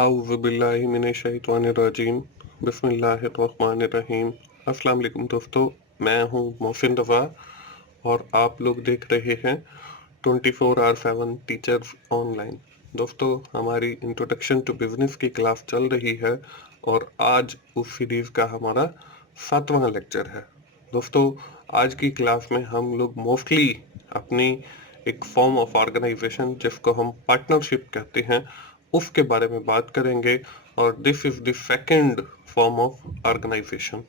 आऊज़ुबिल्लाहिमिनश्शैतानिर्रजीम बिस्मिल्लाहिर्रहमानिर्रहीम। अस्सलाम वालेकुम दोस्तों, मैं हूं मोहसिन रज़ा और आप लोग देख रहे हैं 24/7 टीचर्स ऑनलाइन। दोस्तों, हमारी इंट्रोडक्शन टू बिजनेस की क्लास चल रही है और आज उस सीरीज़ का हमारा 7वां लेक्चर है। दोस्तों, आज की क्लास में हम लोग मोस्टली अपनी एक फॉर्म ऑफ ऑर्गेनाइजेशन जिसको हम पार्टनरशिप कहते हैं उसके बारे में बात करेंगे और this is the second form of organisation.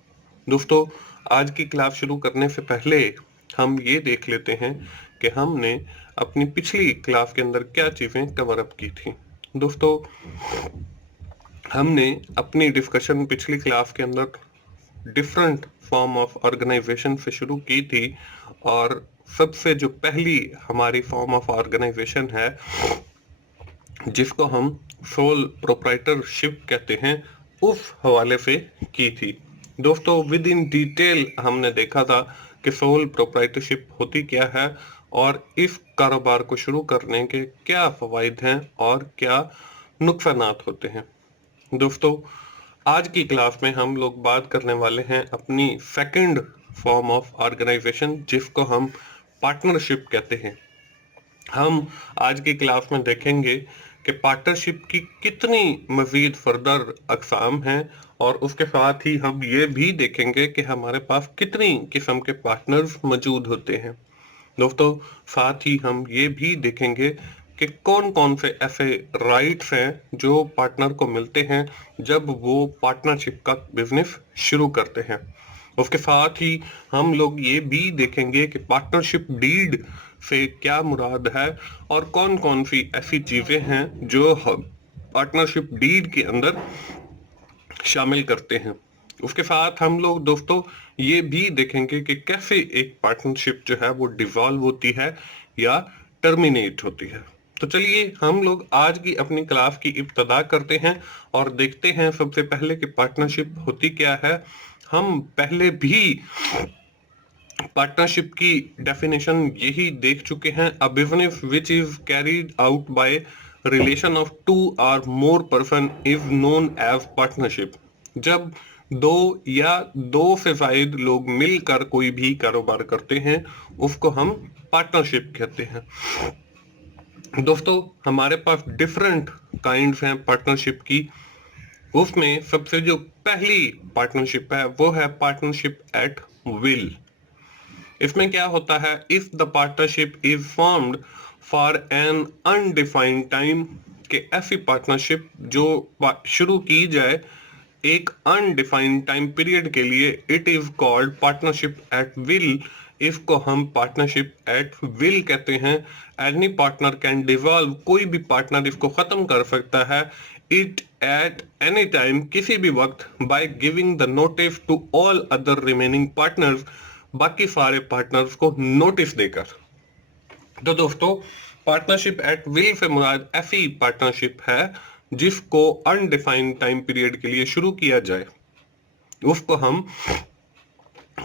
दोस्तों, आज की क्लास शुरू करने से पहले हम ये देख लेते हैं कि हमने अपनी पिछली क्लास के अंदर क्या चीज़ें कवर अप की थी। दोस्तों, हमने अपनी डिस्कशन पिछली क्लास के अंदर डिफरेंट फॉर्म ऑफ ऑर्गेनाइजेशन से शुरू की थी और सबसे जो पहली हमारी फॉर्म ऑफ ऑर्गेनाइजेशन है जिसको हम सोल प्रोप्राइटरशिप कहते हैं उस हवाले से की थी। दोस्तों, विद इन डिटेल हमने देखा था कि सोल प्रोप्राइटरशिप होती क्या है और इस कारोबार को शुरू करने के क्या फ़वाइद हैं और क्या नुकसानात होते हैं। दोस्तों, आज की क्लास में हम लोग बात करने वाले हैं अपनी सेकंड फॉर्म ऑफ ऑर्गेनाइजेशन जिसको हम पार्टनरशिप कहते हैं। हम आज की क्लास में देखेंगे कि पार्टनरशिप की कितनी मजीद फर्दर अकसाम हैं और उसके साथ ही हम ये भी देखेंगे कि हमारे पास कितनी किस्म के पार्टनर्स मौजूद होते हैं। दोस्तों, साथ ही हम ये भी देखेंगे कि कौन कौन से ऐसे राइट्स हैं जो पार्टनर को मिलते हैं जब वो पार्टनरशिप का बिजनेस शुरू करते हैं। उसके साथ ही हम लोग ये भी देखेंगे कि पार्टनरशिप डीड से क्या मुराद है और कौन कौन सी ऐसी चीजें हैं जो हम पार्टनरशिप डीड के अंदर शामिल करते हैं। उसके साथ हम लोग दोस्तों ये भी देखेंगे कि कैसे एक पार्टनरशिप जो है वो डिसॉल्व होती है या टर्मिनेट होती है। तो चलिए हम लोग आज की अपनी क्लास की इब्तिदा करते हैं और देखते हैं सबसे पहले कि पार्टनरशिप होती क्या है। हम पहले भी पार्टनरशिप की डेफिनेशन यही देख चुके हैं, a business which is carried out by relation of two or more person is known as partnership. जब दो या दो से ज्यादा लोग मिलकर कोई भी कारोबार करते हैं उसको हम पार्टनरशिप कहते हैं। दोस्तों, हमारे पास डिफरेंट काइंड्स हैं पार्टनरशिप की। उसमें सबसे जो पहली पार्टनरशिप है वो है पार्टनरशिप एट विल। इसमें क्या होता है, if the partnership is formed for an undefined time, कि ऐसी पार्टनरशिप जो शुरू की जाए एक अनडिफाइंड टाइम पीरियड के लिए, it is called partnership at will. इसको हम पार्टनरशिप एट विल कहते हैं। एनी पार्टनर कैन डिसॉल्व, कोई भी पार्टनर इसको खत्म कर सकता है, इट एट एनी टाइम, किसी भी वक्त, by giving the notice to all other remaining partners, बाकी सारे पार्टनर्स को नोटिस देकर। तो दोस्तों, पार्टनरशिप एट विल से मुराद ऐसी पार्टनरशिप है जिसको अनडिफाइंड टाइम पीरियड के लिए शुरू किया जाए, उसको हम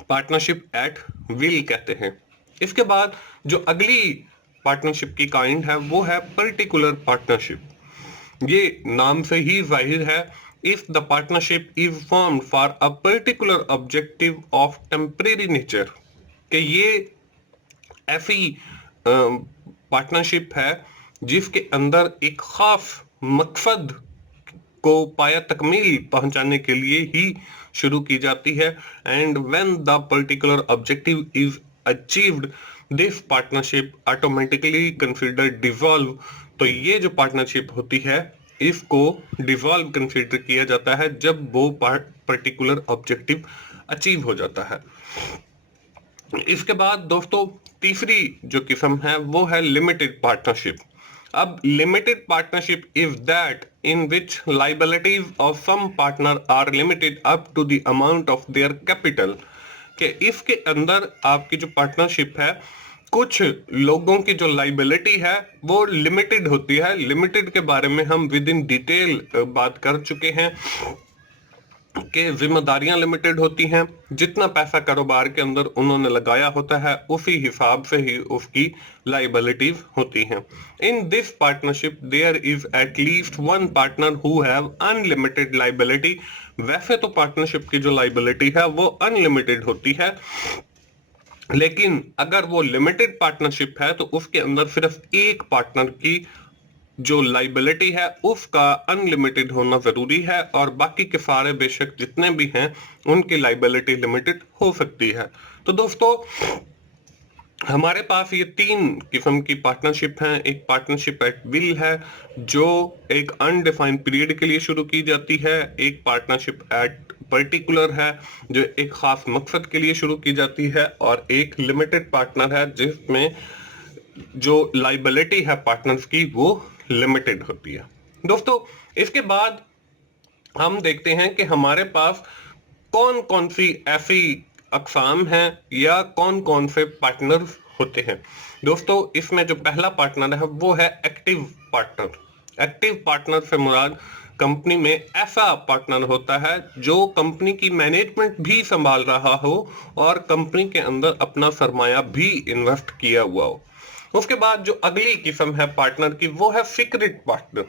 पार्टनरशिप एट विल कहते हैं। इसके बाद जो अगली पार्टनरशिप की काइंड है वो है पर्टिकुलर पार्टनरशिप। ये नाम से ही जाहिर है, if the partnership is formed for a particular objective of temporary nature, कि ये ऐसी पार्टनरशिप है जिसके अंदर एक खास मकसद को पाया तकमील पहुंचाने के लिए ही शुरू की जाती है। And when the particular objective is achieved, this partnership automatically considered dissolve. तो ये जो पार्टनरशिप होती है इसको डिसॉल्व कंसिडर किया जाता है जब वो पर्टिकुलर ऑब्जेक्टिव अचीव हो जाता है। इसके बाद दोस्तों तीसरी जो किस्म है वो है लिमिटेड पार्टनरशिप। अब limited partnership is that in which liabilities of some partner are limited up to the amount of their capital, कि इसके अंदर आपकी जो पार्टनरशिप है कुछ लोगों की जो लाइबिलिटी है वो लिमिटेड होती है। लिमिटेड के बारे में हम विद इन डिटेल बात कर चुके हैं। के जिम्मेदारियां लिमिटेड होती हैं। जितना पैसा कारोबार के अंदर उन्होंने लगाया होता है उसी हिसाब से ही उसकी लाइबिलिटीज होती हैं। In this partnership there is at least one partner who have unlimited liability. वैसे तो पार्टनरशिप की जो लाइबिलिटी है वो अनलिमिटेड होती है, लेकिन अगर वो लिमिटेड पार्टनरशिप है तो उसके अंदर सिर्फ एक पार्टनर की जो लाइबिलिटी है उसका अनलिमिटेड होना जरूरी है, और बाकी के सारे बेशक जितने भी हैं उनकी लाइबिलिटी लिमिटेड हो सकती है। तो दोस्तों, हमारे पास ये तीन किस्म की पार्टनरशिप हैं। एक पार्टनरशिप एट विल है जो एक अनडिफाइंड पीरियड के लिए शुरू की जाती है। एक पार्टनरशिप एट पर्टिकुलर है जो एक खास मकसद के लिए शुरू की जाती है, और एक लिमिटेड पार्टनर है जिसमें जो लाइबिलिटी है पार्टनर्स की वो लिमिटेड होती है। दोस्तों, इसके बाद हम देखते हैं कि हमारे पास कौन कौन सी ऐसी अकसाम हैं या कौन कौन से पार्टनर्स होते हैं। दोस्तों, इसमें जो पहला पार्टनर है वो है एक्टिव पार्टनर। एक्टिव पार्टनर से मुराद कंपनी में ऐसा पार्टनर होता है जो कंपनी की मैनेजमेंट भी संभाल रहा हो और कंपनी के अंदर अपना सरमाया भी इन्वेस्ट किया हुआ हो। उसके बाद जो अगली किस्म है पार्टनर की वो है सीक्रेट पार्टनर।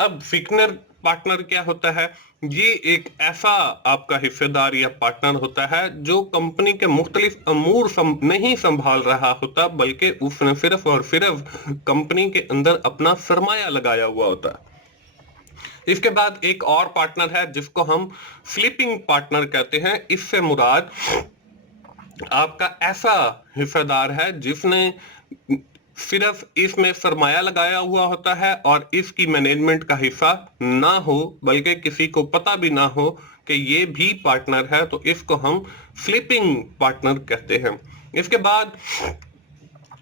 अब सीक्रेट पार्टनर क्या होता है? ये एक ऐसा आपका हिस्सेदार या पार्टनर होता है जो कंपनी के मुख्तलिफ अमूर नहीं संभाल रहा होता, बल्कि उसने सिर्फ और सिर्फ कंपनी के अंदर अपना सरमाया लगाया हुआ होता है। इसके बाद एक और पार्टनर है जिसको हम स्लीपिंग पार्टनर कहते हैं। इससे मुराद आपका ऐसा हिस्सेदार है जिसने सिर्फ इसमें सरमाया लगाया हुआ होता है और इसकी मैनेजमेंट का हिस्सा ना हो, बल्कि किसी को पता भी ना हो कि ये भी पार्टनर है, तो इसको हम स्लीपिंग पार्टनर कहते हैं। इसके बाद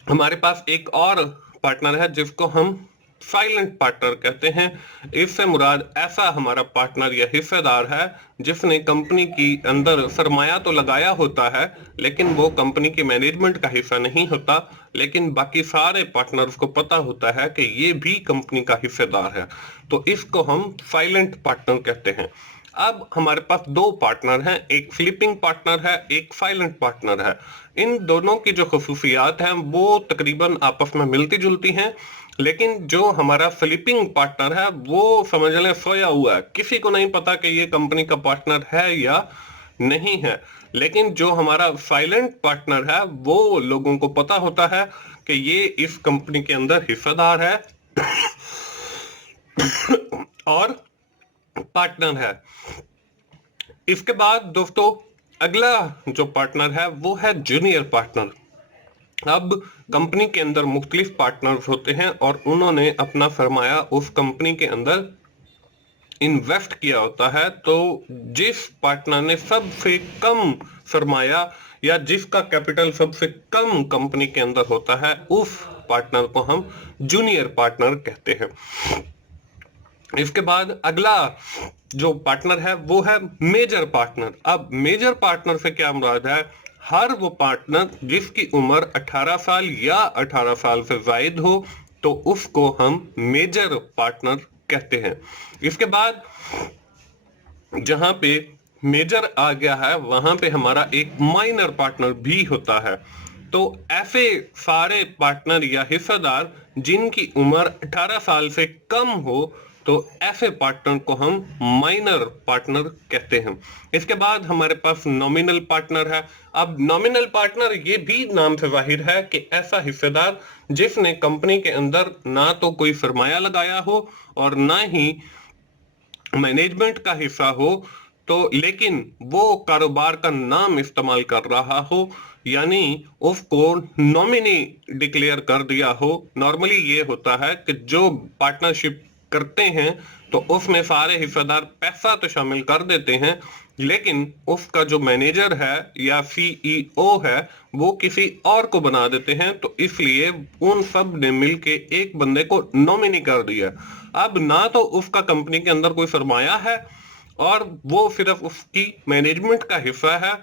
हमारे पास एक और पार्टनर है जिसको हम साइलेंट पार्टनर कहते हैं। इससे मुराद ऐसा हमारा पार्टनर या हिस्सेदार है जिसने कंपनी की अंदर सरमाया तो लगाया होता है, लेकिन वो कंपनी की मैनेजमेंट का हिस्सा नहीं होता, लेकिन बाकी सारे पार्टनर्स को पता होता है कि ये भी कंपनी का हिस्सेदार है, तो इसको हम साइलेंट पार्टनर कहते हैं। अब हमारे पास दो पार्टनर हैं, एक स्लीपिंग पार्टनर है, एक साइलेंट पार्टनर है। इन दोनों की जो खसूसियात हैं वो तकरीबन आपस में मिलती जुलती हैं, लेकिन जो हमारा स्लीपिंग पार्टनर है वो समझ लें सोया हुआ है, किसी को नहीं पता कि ये कंपनी का पार्टनर है या नहीं है। लेकिन जो हमारा साइलेंट पार्टनर है वो लोगों को पता होता है कि ये इस कंपनी के अंदर हिस्सेदार है और पार्टनर है। इसके बाद दोस्तों अगला जो पार्टनर है वो है जूनियर पार्टनर। अब कंपनी के अंदर मुख्तलिफ पार्टनर्स होते हैं और उन्होंने अपना सरमाया उस कंपनी के अंदर इन्वेस्ट किया होता है, तो जिस पार्टनर ने सबसे कम सरमाया या जिसका कैपिटल सबसे कम कंपनी के अंदर होता है उस पार्टनर को हम जूनियर पार्टनर कहते हैं। इसके बाद अगला जो पार्टनर है वो है मेजर पार्टनर। अब मेजर पार्टनर से क्या मुराद है? हर वो पार्टनर जिसकी उम्र 18 साल या 18 साल से जायद हो तो उसको हम मेजर पार्टनर कहते हैं। इसके बाद जहां पे मेजर आ गया है वहां पे हमारा एक माइनर पार्टनर भी होता है। तो ऐसे सारे पार्टनर या हिस्सेदार जिनकी उम्र 18 साल से कम हो तो ऐसे पार्टनर को हम माइनर पार्टनर कहते हैं। इसके बाद हमारे पास नॉमिनल पार्टनर है। अब नॉमिनल पार्टनर ये भी नाम से जाहिर है कि ऐसा हिस्सेदार जिसने कंपनी के अंदर ना तो कोई सरमाया लगाया हो और ना ही मैनेजमेंट का हिस्सा हो, तो लेकिन वो कारोबार का नाम इस्तेमाल कर रहा हो, यानी उसको नॉमिनी डिक्लेयर कर दिया हो। नॉर्मली ये होता है कि जो पार्टनरशिप करते हैं तो उसमें सारे हिस्सेदार पैसा तो शामिल कर देते हैं, लेकिन उसका जो मैनेजर है या सीईओ है वो किसी और को बना देते हैं, तो इसलिए उन सब ने मिलके एक बंदे को नॉमिनी कर दिया। अब ना तो उसका कंपनी के अंदर कोई सरमाया है और वो सिर्फ उसकी मैनेजमेंट का हिस्सा है,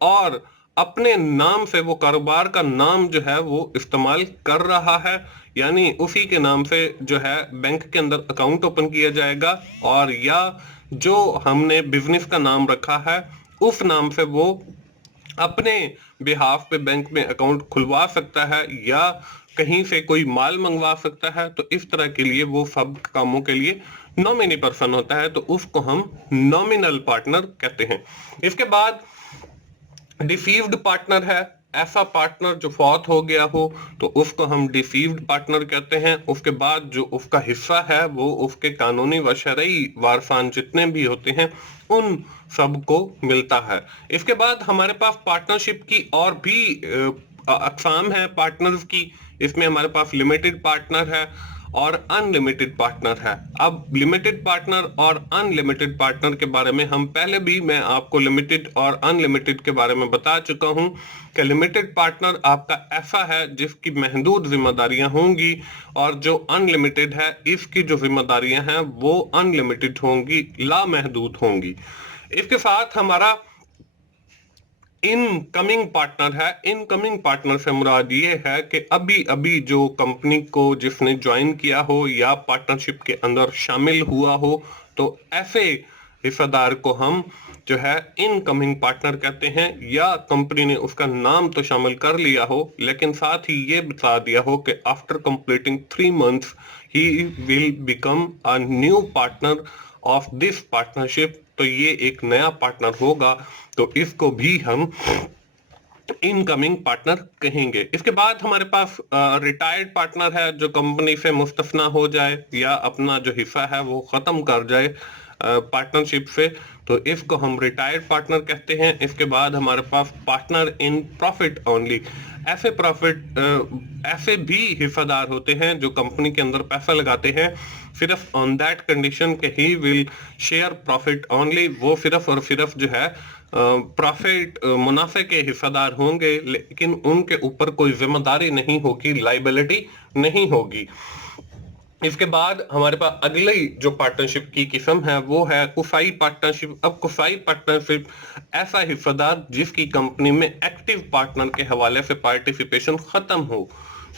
और अपने नाम से वो कारोबार का नाम जो है वो इस्तेमाल कर रहा है, यानी उसी के नाम से जो है बैंक के अंदर अकाउंट ओपन किया जाएगा और या जो हमने बिजनेस का नाम रखा है उस नाम से वो अपने बिहाफ पे बैंक में अकाउंट खुलवा सकता है या कहीं से कोई माल मंगवा सकता है। तो इस तरह के लिए वो सब कामों के लिए नॉमिनी पर्सन होता है, तो उसको हम नॉमिनल पार्टनर कहते हैं। इसके बाद डिसीव्ड पार्टनर है, ऐसा पार्टनर जो फौत हो गया हो तो उसको हम डिसीव्ड पार्टनर कहते हैं। उसके बाद जो उसका हिस्सा है वो उसके कानूनी व शरई वारसान जितने भी होते हैं उन सबको मिलता है। इसके बाद हमारे पास पार्टनरशिप की और भी अकसाम है पार्टनर्स की। इसमें हमारे पास लिमिटेड पार्टनर है और अनलिमिटेड पार्टनर है। अब लिमिटेड पार्टनर और अनलिमिटेड पार्टनर के बारे में हम पहले भी मैं आपको लिमिटेड और अनलिमिटेड के बारे में बता चुका हूं कि लिमिटेड पार्टनर आपका ऐसा है जिसकी महदूद जिम्मेदारियां होंगी और जो अनलिमिटेड है इसकी जो जिम्मेदारियां हैं वो अनलिमिटेड होंगी, लामहदूद होंगी। इसके साथ हमारा इनकमिंग पार्टनर है। इनकमिंग पार्टनर से मुराद ये है कि अभी अभी जो कंपनी को जिसने ज्वाइन किया हो या पार्टनरशिप के अंदर शामिल हुआ हो तो ऐसे हिस्सेदार को हम जो है इनकमिंग पार्टनर कहते हैं। या कंपनी ने उसका नाम तो शामिल कर लिया हो लेकिन साथ ही ये बता दिया हो कि after completing 3 months he will become a new partner of this partnership, तो ये एक नया पार्टनर होगा, तो इसको भी हम इनकमिंग पार्टनर कहेंगे। इसके बाद हमारे पास रिटायर्ड पार्टनर है जो कंपनी से मुस्तफना हो जाए या अपना जो हिस्सा है वो खत्म कर जाए पार्टनरशिप से, तो इसको हम रिटायर्ड पार्टनर कहते हैं। इसके बाद हमारे पास पार्टनर इन प्रॉफिट ओनली। ऐसे भी हिस्सेदार होते हैं जो कंपनी के अंदर पैसा लगाते हैं सिर्फ ऑन दैट कंडीशन के he will share profit only. वो सिर्फ और सिर्फ जो है प्रॉफिट मुनाफे के हिस्सेदार होंगे लेकिन उनके ऊपर कोई जिम्मेदारी नहीं होगी, लाइबिलिटी नहीं होगी। इसके बाद हमारे पास अगली जो पार्टनरशिप की किस्म है वो है कुफाई पार्टनरशिप। अब कुफाई पार्टनरशिप ऐसा हिस्सेदार जिसकी कंपनी में एक्टिव पार्टनर के हवाले से पार्टिसिपेशन खत्म हो।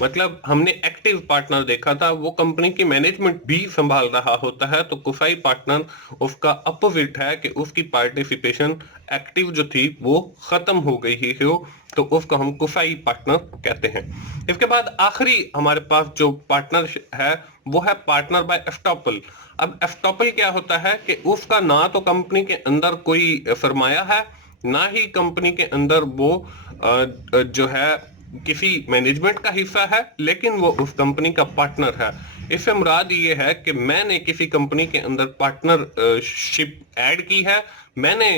मतलब हमने एक्टिव पार्टनर देखा था, वो कंपनी की मैनेजमेंट भी संभाल रहा होता है, तो कुफाई पार्टनर उसका अपोजिट है कि उसकी पार्टिसिपेशन एक्टिव जो थी वो खत्म हो गई ही हो, तो उसको हम कुफाई पार्टनर कहते हैं। इसके बाद आखिरी हमारे पास जो पार्टनर है वो है पार्टनर बाय एस्टॉपल। अब एस्टॉपल क्या होता है कि उसका ना तो कंपनी के अंदर कोई सरमाया है ना ही कंपनी के अंदर वो जो है किसी मैनेजमेंट का हिस्सा है, लेकिन वो उस कंपनी का पार्टनर है। इससे मुराद ये है कि मैंने किसी कंपनी के अंदर पार्टनरशिप ऐड की है, मैंने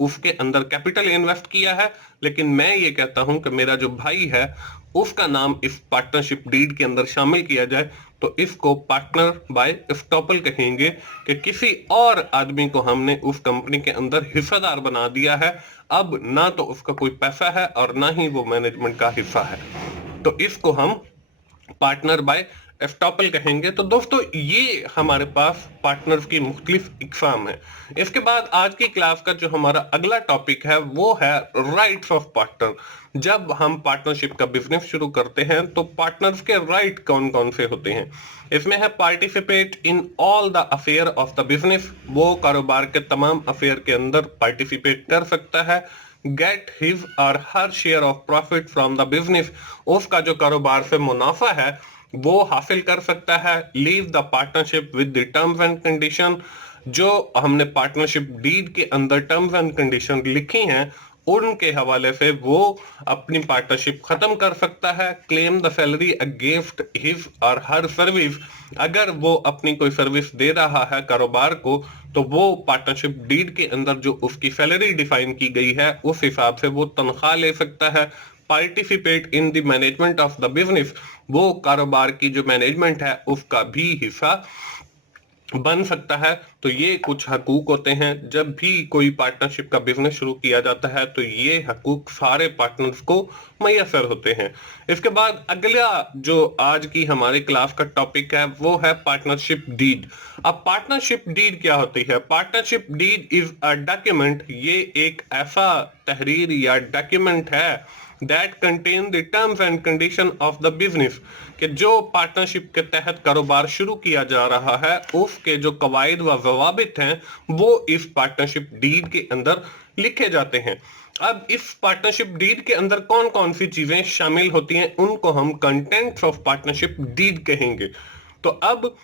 उसके अंदर कैपिटल इन्वेस्ट किया है, लेकिन मैं ये कहता हूं कि मेरा जो भाई है उसका नाम इस पार्टनरशिप डीड के अंदर शामिल किया जाए, तो इसको पार्टनर बाय एस्टॉपल कहेंगे कि किसी और आदमी को हमने उस कंपनी के अंदर हिस्सेदार बना दिया है। अब ना तो उसका कोई पैसा है और ना ही वो मैनेजमेंट का हिस्सा है, तो इसको हम पार्टनर बाय एस्टॉपल कहेंगे। तो दोस्तों ये हमारे पास पार्टनर्स की मुख्तलिफ इकसाम है। इसके बाद आज की क्लास का जो हमारा अगला टॉपिक है वो है राइट्स ऑफ पार्टनर। जब हम पार्टनरशिप का बिजनेस शुरू करते हैं तो पार्टनर्स के राइट कौन कौन से होते हैं। इसमें है participate in all the affair of the business, वो कारोबार के तमाम अफेयर के अंदर पार्टिसिपेट कर सकता है। Get his or her share of profit from the business, उसका जो कारोबार से मुनाफा है वो हासिल कर सकता है। Leave the partnership with the terms and condition, जो हमने पार्टनरशिप डीड के अंदर टर्म्स एंड कंडीशन लिखी हैं उनके हवाले से वो अपनी पार्टनरशिप खत्म कर सकता है। Claim the salary against his or her service, अगर वो अपनी कोई सर्विस दे रहा है कारोबार को तो वो पार्टनरशिप डीड के अंदर जो उसकी सैलरी डिफाइन की गई है उस हिसाब से वो तनख्वाह ले सकता है। Participate in the management of the business, वो कारोबार की जो मैनेजमेंट है उसका भी हिस्सा बन सकता है। तो ये कुछ हकूक होते हैं। जब भी कोई पार्टनरशिप का बिजनेस शुरू किया जाता है तो ये हकूक सारे पार्टनर्स को मैसर होते हैं। इसके बाद अगला जो आज की हमारे क्लास का टॉपिक है वो है पार्टनरशिप डीड। अब पार्टनरशिप डीड क्या होती है? Partnership deed is a document, ये एक ऐसा तहरीर या डॉक्यूमेंट है that contain the terms and condition of the business, कि जो पार्टनरशिप के तहत कारोबार शुरू किया जा रहा है उसके जो कवायद व जवाबित हैं वो इस पार्टनरशिप डीड के अंदर लिखे जाते हैं। अब इस पार्टनरशिप डीड के अंदर कौन कौन सी चीजें शामिल होती हैं उनको हम कंटेंट्स ऑफ पार्टनरशिप डीड कहेंगे। तो अब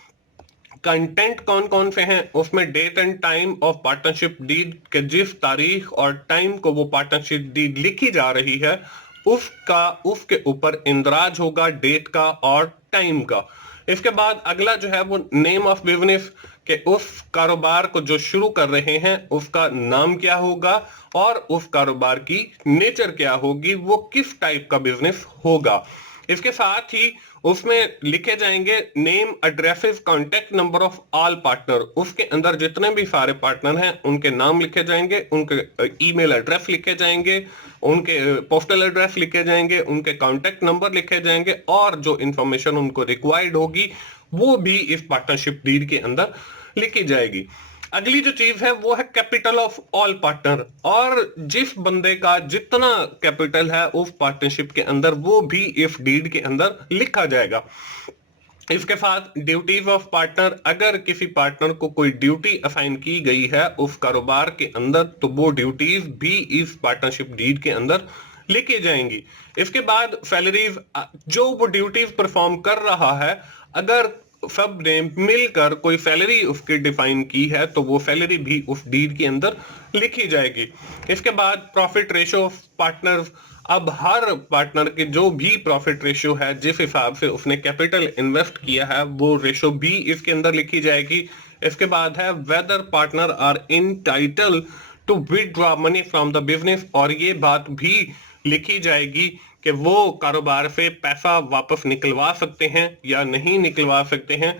कंटेंट कौन कौन से हैं, उसमें date and time of partnership deed के जिस तारीख और टाइम को वो पार्टनरशिप डीड लिखी जा रही है उसके ऊपर इंदराज होगा डेट का और टाइम का। इसके बाद अगला जो है वो नेम ऑफ बिजनेस, के उस कारोबार को जो शुरू कर रहे हैं उसका नाम क्या होगा और उस कारोबार की नेचर क्या होगी, वो किस टाइप का बिजनेस होगा। इसके साथ ही उसमें लिखे जाएंगे name, addresses, contact number of all partner, उसके अंदर जितने भी सारे पार्टनर हैं उनके नाम लिखे जाएंगे, उनके ईमेल एड्रेस लिखे जाएंगे, उनके पोस्टल एड्रेस लिखे जाएंगे, उनके कॉन्टेक्ट नंबर लिखे जाएंगे और जो इंफॉर्मेशन उनको रिक्वायर्ड होगी वो भी इस पार्टनरशिप डीड के अंदर लिखी जाएगी। अगली जो चीज है वो है कैपिटल ऑफ ऑल पार्टनर, और जिस बंदे का जितना कैपिटल है उस पार्टनरशिप के अंदर वो भी इस डीड के अंदर लिखा जाएगा। इसके साथ ड्यूटीज ऑफ पार्टनर, अगर किसी पार्टनर को कोई ड्यूटी असाइन की गई है उस कारोबार के अंदर तो वो ड्यूटीज भी इस पार्टनरशिप डीड के अंदर लिखी जाएंगी। इसके बाद सैलरीज, जो वो ड्यूटीज परफॉर्म कर रहा है अगर सब ने मिलकर कोई सैलरी उसकी डिफाइन की है तो वो सैलरी भी उस डीड के अंदर लिखी जाएगी। इसके बाद प्रॉफिट रेशो ऑफ पार्टनर, अब हर पार्टनर के जो भी प्रॉफिट रेशियो है जिस हिसाब से उसने कैपिटल इन्वेस्ट किया है वो रेशो भी इसके अंदर लिखी जाएगी। इसके बाद है whether partner are entitled to withdraw money from the business, और ये बात भी लिखी जाएगी कि वो कारोबार से पैसा वापस निकलवा सकते हैं या नहीं निकलवा सकते हैं,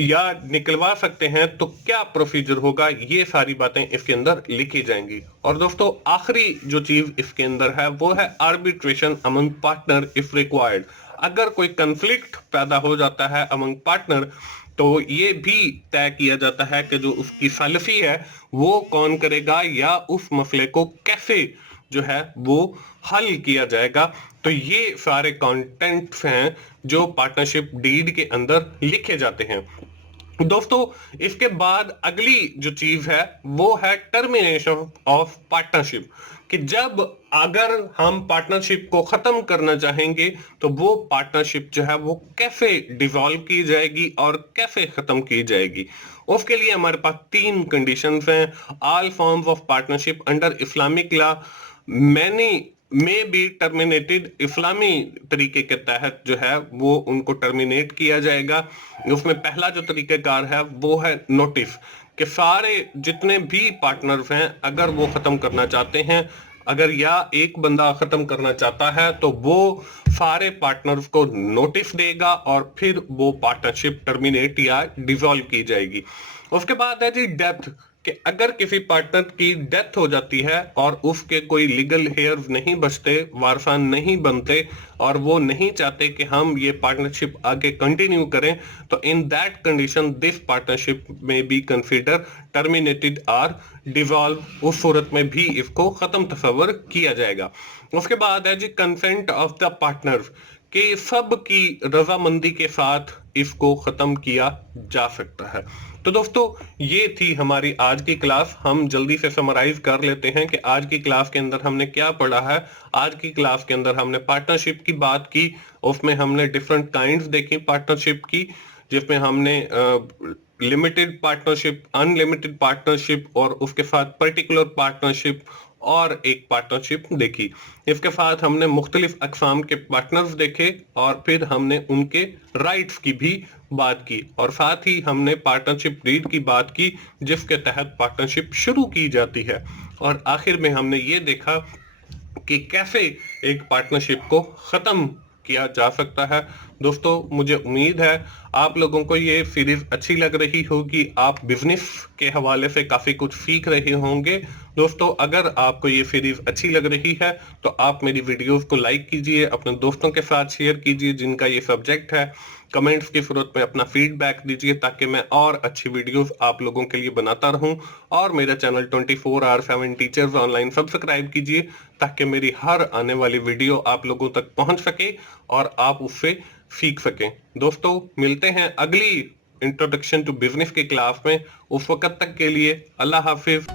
या निकलवा सकते हैं तो क्या प्रोसीजर होगा, ये सारी बातें इसके अंदर लिखी जाएंगी। और दोस्तों आखिरी जो चीज इसके अंदर है वो है arbitration among partner if required. अगर कोई कंफ्लिक्ट पैदा हो जाता है अमंग पार्टनर तो ये भी तय किया जाता है कि जो उसकी सालिसी है वो कौन करेगा या उस मसले को कैसे जो है वो हल किया जाएगा। तो ये सारे कंटेंट्स हैं जो पार्टनरशिप डीड के अंदर लिखे जाते हैं। दोस्तों इसके बाद अगली जो चीज है वो है टर्मिनेशन ऑफ पार्टनरशिप, कि जब अगर हम पार्टनरशिप को खत्म करना चाहेंगे तो वो पार्टनरशिप जो है वो कैसे डिसॉल्व की जाएगी और कैसे खत्म की जाएगी। उसके लिए हमारे पास 3 कंडीशंस हैं। All forms of partnership under Islamic law many में बी टर्मिनेटेड, इस्लामी तरीके के तहत जो है वो उनको टर्मिनेट किया जाएगा। उसमें पहला जो तरीकेकार है वो है नोटिस, कि सारे जितने भी पार्टनर्स हैं अगर वो खत्म करना चाहते हैं, अगर या एक बंदा खत्म करना चाहता है तो वो सारे पार्टनर्स को नोटिस देगा और फिर वो पार्टनरशिप टर्मिनेट या डिसॉल्व की जाएगी। उसके बाद है जी डेथ, कि अगर किसी पार्टनर की डेथ हो जाती है और उसके कोई लीगल हेयर्स नहीं बचते, वारसान नहीं बनते और वो नहीं चाहते कि हम ये पार्टनरशिप आगे कंटिन्यू करें, तो in that condition this partnership में बी कंसीडर टर्मिनेटेड और डिसॉल्व। उस सूरत में भी इसको खत्म तस्वर किया जाएगा। उसके बाद है जी कंसेंट ऑफ द पार्टनर, कि सब की रजामंदी के साथ इसको खत्म किया जा सकता है। तो दोस्तों ये थी हमारी आज की क्लास। हम जल्दी से समराइज कर लेते हैं कि आज की क्लास के अंदर हमने क्या पढ़ा है। आज की क्लास के अंदर हमने पार्टनरशिप की बात की, उसमें हमने डिफरेंट काइंड्स देखी पार्टनरशिप की, जिसमें हमने लिमिटेड पार्टनरशिप, अनलिमिटेड पार्टनरशिप और उसके साथ पर्टिकुलर पार्टनरशिप और एक पार्टनरशिप देखी। इसके साथ हमने मुख्तलिफ अक़साम के पार्टनर्स देखे और फिर हमने उनके राइट्स की भी बात की, और साथ ही हमने पार्टनरशिप डीड की बात की जिसके तहत पार्टनरशिप शुरू की जाती है, और आखिर में हमने ये देखा कि कैसे एक पार्टनरशिप को खत्म किया जा सकता है। दोस्तों मुझे उम्मीद है आप लोगों को ये सीरीज अच्छी लग रही होगी, आप बिजनेस के हवाले से काफी कुछ सीख रहे होंगे। दोस्तों अगर आपको ये सीरीज अच्छी लग रही है तो आप मेरी वीडियोस को लाइक कीजिए, अपने दोस्तों के साथ शेयर कीजिए जिनका ये सब्जेक्ट है, कमेंट्स की सूरत में अपना फीडबैक दीजिए ताकि मैं और अच्छी वीडियोस आप लोगों के लिए बनाता रहूं। और मेरा चैनल 24/7 टीचर्स ऑनलाइन सब्सक्राइब कीजिए ताकि मेरी हर आने वाली वीडियो आप लोगों तक पहुंच सके और आप उससे सीख सकें। दोस्तों, मिलते हैं अगली इंट्रोडक्शन टू बिजनेस की क्लास में। उस वक्त तक के लिए अल्लाह हाफिज।